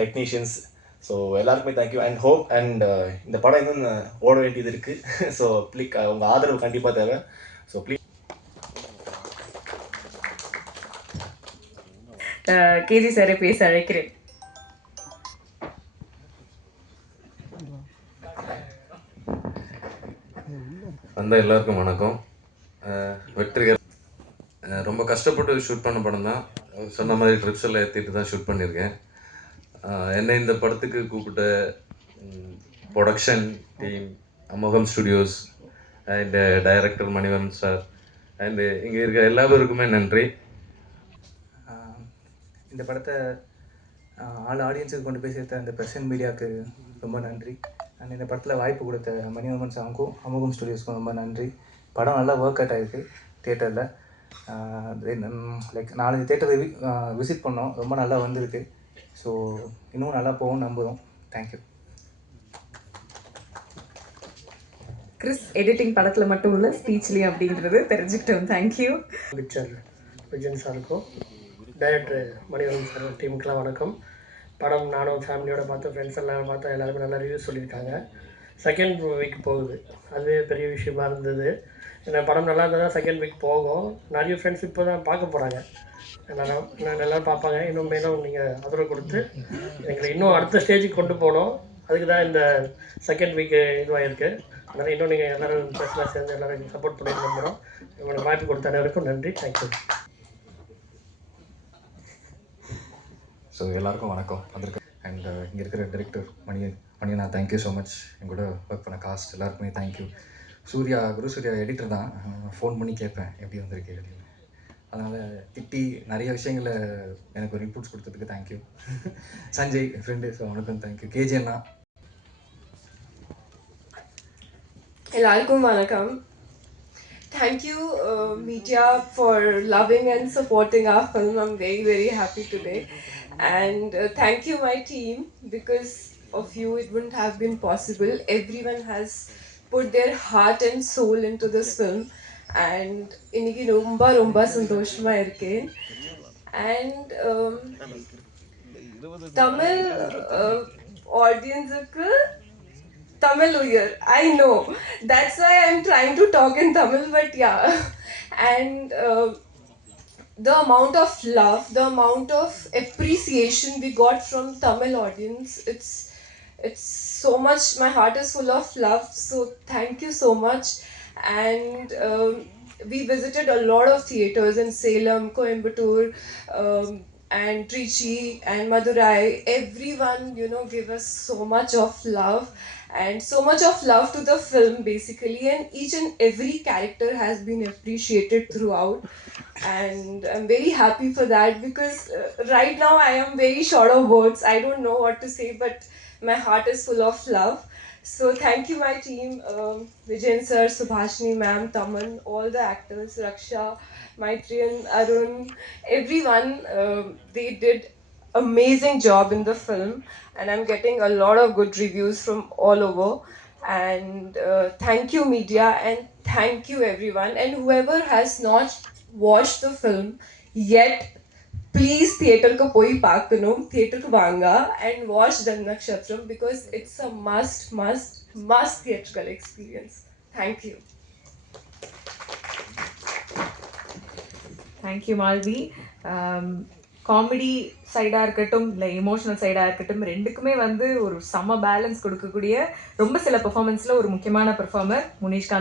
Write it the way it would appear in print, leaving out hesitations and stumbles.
Technicians. So எல்லாருக்குமே thank you and hope and இந்த படம் இன்னும் ஓட வேண்டியது இருக்குது. ஸோ உங்கள் ஆதரவு கண்டிப்பாக தேவை. So please. கேஜி சாரை பேச அழைக்கிறேன். எல்லாருக்கும் வணக்கம். வெற்றிகர் ரொம்ப கஷ்டப்பட்டு ஷூட் பண்ண படம் தான். சொன்ன மாதிரி ட்ரிப்ஸ் எல்லாம் ஏற்றிட்டு தான் ஷூட் பண்ணியிருக்கேன். என்னை இந்த படத்துக்கு கூப்பிட்ட production team, Amogam studios and director Manivan sir and இங்கே இருக்க எல்லாருக்குமே நன்றி. இந்த படத்தை ஆடியன்ஸுக்கு கொண்டு போய் சேர்த்த அந்த பிரசன்ட் மீடியாவுக்கு ரொம்ப நன்றி. அண்ட் இந்த படத்தில் வாய்ப்பு கொடுத்த மணிவன் சாருக்கும் அமோகம் ஸ்டுடியோஸ்க்கும் ரொம்ப நன்றி. படம் நல்லா ஒர்க் அவுட் ஆகிருக்கு தியேட்டரில். லைக் 4 தியேட்டர் விசிட் பண்ணோம், ரொம்ப நல்லா வந்திருக்கு. ஸோ இன்னும் நல்லா போகும் நம்புகிறோம். தேங்க்யூ. கிறிஸ் எடிட்டிங் படத்தில் மட்டும் உள்ள ஸ்பீச்லேயும் அப்படின்றது தெரிஞ்சுக்கிட்டோம். தேங்க்யூ. பிக்சர் விஜயன் சாருக்கும் டைரக்டர் மணிவன் சார் டீமுக்கெலாம் வணக்கம். படம் நானும் ஃபேமிலியோடு பார்த்தேன், ஃப்ரெண்ட்ஸ் எல்லாம் பார்த்தா எல்லாருமே நல்லா ரிவ்யூ சொல்லியிருக்காங்க. செகண்ட் வீக் போகுது, அதுவே பெரிய விஷயமா இருந்தது. ஏன்னா படம் நல்லா இருந்தால் தான் செகண்ட் வீக் போகும். நிறைய ஃப்ரெண்ட்ஸ் இப்போ தான் பார்க்க போகிறாங்க, எல்லோரும் பார்ப்பாங்க. இன்னும் மேலும் நீங்கள் ஆதரவு கொடுத்து எங்களை இன்னும் அடுத்த ஸ்டேஜுக்கு கொண்டு போகணும். அதுக்கு தான் இந்த செகண்ட் வீக்கு இதுவாகிருக்கு. அதனால் இன்னும் நீங்கள் எல்லோரும் பேசலாம் சேர்ந்து எல்லோரும் சப்போர்ட் பண்ணி நம்புகிறோம். உங்களுக்கு வாய்ப்பு கொடுத்த அனைவருக்கும் நன்றி. தேங்க்யூ. ஸோ எல்லாருக்கும் வணக்கம் வந்திருக்கு. அண்ட் இங்கே இருக்கிற டைரக்டர் மணியண்ணா தேங்க்யூ ஸோ மச். எங்கூட ஒர்க் பண்ண காஸ்ட் எல்லாருக்குமே தேங்க்யூ. குரு சூர்யா எடிட்டர் தான், ஃபோன் பண்ணி கேட்பேன் எப்படி வந்திருக்கு அப்படின்னு. அதனால் திட்டி நிறைய விஷயங்களை எனக்கு ஒரு இன்புட்ஸ் கொடுத்ததுக்கு தேங்க்யூ. சஞ்சய் ஃப்ரெண்டு, ஸோ அவனுக்கும் தேங்க்யூ. கேஜி அண்ணா. எல்லாருக்கும் வணக்கம். Thank you media for loving and supporting our film. I'm very very happy today, and thank you my team, because of you it wouldn't have been possible. Everyone has put their heart and soul into this film, and இன்னைக்கு ரொம்ப ரொம்ப சந்தோஷமா இருக்கேன். And Tamil audience-க்கு Tamil New Year. I know. That's why I'm trying to talk in Tamil, but yeah. And the amount of love, the amount of appreciation we got from Tamil audience, it's so much. My heart is full of love. So thank you so much. And we visited a lot of theaters in Salem, Coimbatore, and Trichy and Madurai. Everyone, gave us so much of love. And so much of love to the film basically, and each and every character has been appreciated throughout, and I'm very happy for that, because right now I am very short of words. I don't know what to say, but my heart is full of love. So thank you my team, Vijayan sir, Subhashini ma'am, Taman, all the actors, Raksha, Maitriyan, Arun, everyone. They did amazing job in the film, and I'm getting a lot of good reviews from all over. And thank you media, and thank you everyone. And whoever has not watched the film yet, please theater ko poi paakkanum, theater ku vaanga and watch Nakshatram, because it's a must theatrical experience. Thank you. Thank you Malvi. Comedy சைடாக இருக்கட்டும் இல்லை emotional சைடாக இருக்கட்டும், ரெண்டுக்குமே ஒரு செம balance கொடுக்கக்கூடிய ரொம்ப சில பெர்ஃபார்மன்ஸில் ஒரு முக்கியமான பெர்ஃபார்மர் முனிஷ்காந்த்.